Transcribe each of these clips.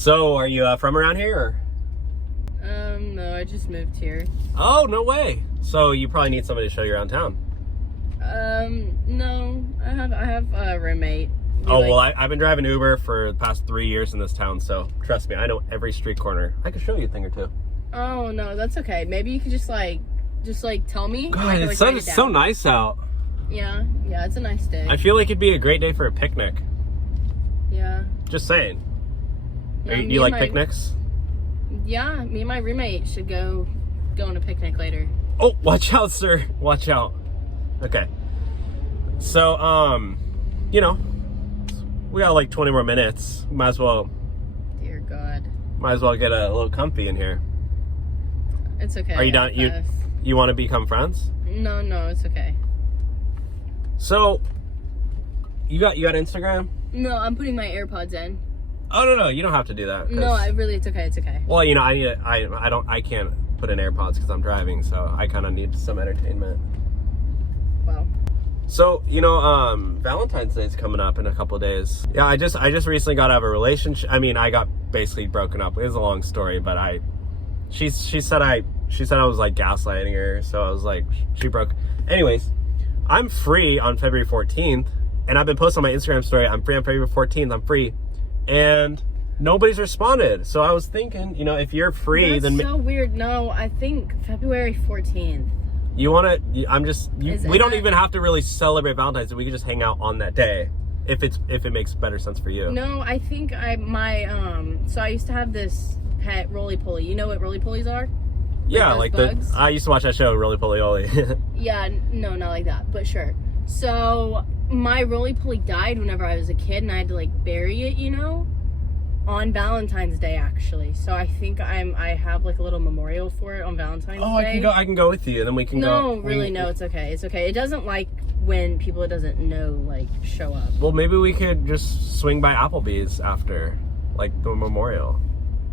So, are you from around here? Or? No, I just moved here. Oh, no way. So, you probably need somebody to show you around town. No, I have a roommate. Well, I've been driving Uber for the past 3 years in this town, so trust me, I know every street corner. I could show you a thing or two. Oh, no, that's okay. Maybe you could just tell me. God, it's so nice out. Yeah, it's a nice day. I feel like it'd be a great day for a picnic. Yeah. Just saying. Yeah, do you like picnics? Yeah, me and my roommate should go on a picnic later. Oh, watch out, sir. Watch out. Okay. So, you know, we got like 20 more minutes. Might as well. Dear God. Might as well get a little comfy in here. It's okay. Are you done? You want to become friends? No, it's okay. So, you got Instagram? No, I'm putting my AirPods in. Oh no, you don't have to do that. No, it's okay. It's okay. Well, you know, I can't put in AirPods because I'm driving, so I kind of need some entertainment. Wow. So, you know, Valentine's Day is coming up in a couple of days. Yeah, I just recently got out of a relationship. I mean, I got basically broken up. It was a long story, but she said I was like gaslighting her, so I was like, she broke. Anyways, I'm free on February 14th, and I've been posting on my Instagram story. I'm free on February 14th. I'm free, and nobody's responded. So I was thinking, you know, if you're free, That's then so weird. No, I think February 14th. You want to? We don't even have to really celebrate Valentine's Day. We can just hang out on that day, if it makes better sense for you. No, I think so I used to have this pet roly-poly. You know what roly-polies are? Yeah, like bugs? I used to watch that show, Roly Poly Oly. Yeah, no, not like that, but sure. So my roly-poly died whenever I was a kid, and I had to like bury it, you know, on Valentine's Day actually. So I think I have like a little memorial for it on Valentine's Day. Oh, I can go with you, and then we can go. No, really, no, it's okay. It's okay. It doesn't like when people it doesn't know like show up. Well, maybe we could just swing by Applebee's after, like the memorial.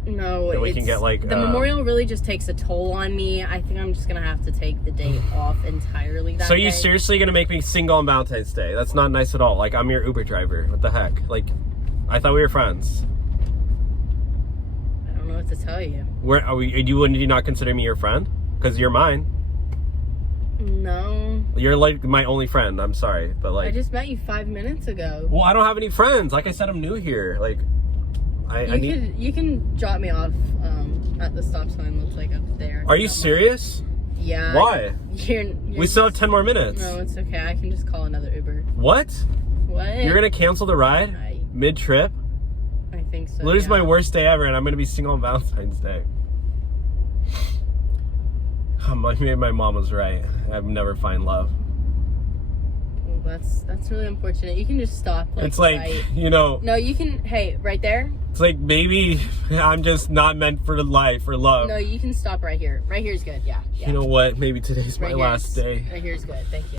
No, we can get like the memorial really just takes a toll on me. I think I'm just gonna have to take the day off entirely. So you seriously gonna make me single on Valentine's Day? That's not nice at all. Like, I'm your Uber driver. What the heck? Like, I thought we were friends. I don't know what to tell you. Where are we? Would you not consider me your friend? Because you're mine. No. You're like my only friend. I'm sorry, but like. I just met you 5 minutes ago. Well, I don't have any friends. Like I said, I'm new here. Like. You can drop me off at the stop sign that's like up there. Are you serious? Yeah. Why? You're we still have 10 more minutes. No, it's okay. I can just call another Uber. What? What? You're gonna cancel the ride mid-trip? I think so. Literally my worst day ever, and I'm gonna be single on Valentine's Day. Maybe my mom was right. I'd never find love. Well, that's really unfortunate. You can just stop. Like, it's like, right. You know. No, you can. Hey, right there. It's like, maybe I'm just not meant for life or love. No, you can stop right here. Right here is good. Yeah. You know what? Maybe today's my last day. Right here is good. Thank you.